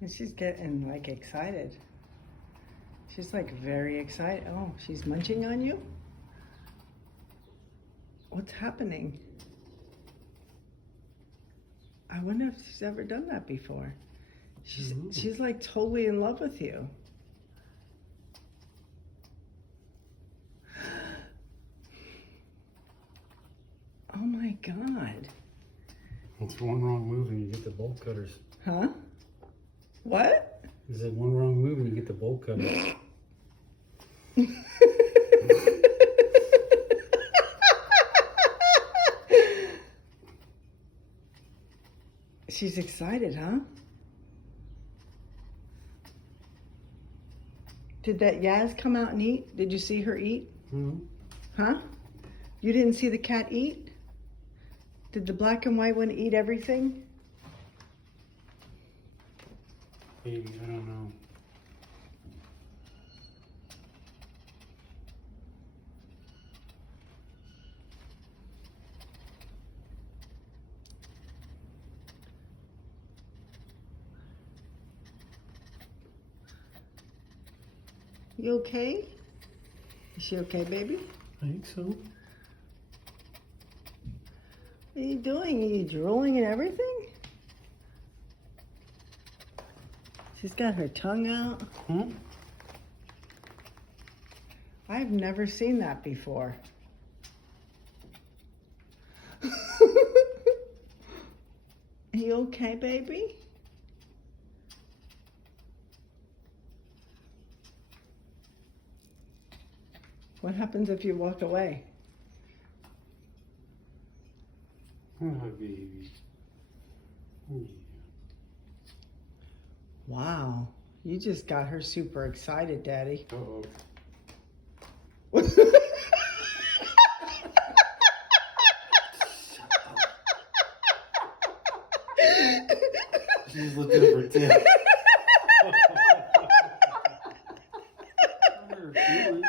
And she's getting like excited. She's like very excited. Oh, she's munching on you? What's happening? I wonder if she's ever done that before. She's like totally in love with you. Oh my God. It's one wrong move and you get the bolt cutters. Huh? What? Is it one wrong move and you get the bolt cutters? She's excited, huh? Did that Yaz come out and eat? Did you see her eat? Mm-hmm. Huh? You didn't see the cat eat? Did the black and white one eat everything? Maybe, I don't know. You okay? Is she okay, baby? I think so. What are you doing? Are you drooling and everything? She's got her tongue out. Huh? I've never seen that before. Are you okay, baby? What happens if you walk away? Oh, baby. Oh, yeah. Wow, you just got her super excited, Daddy. Uh-oh. She's looking at her tip. What are her feelings?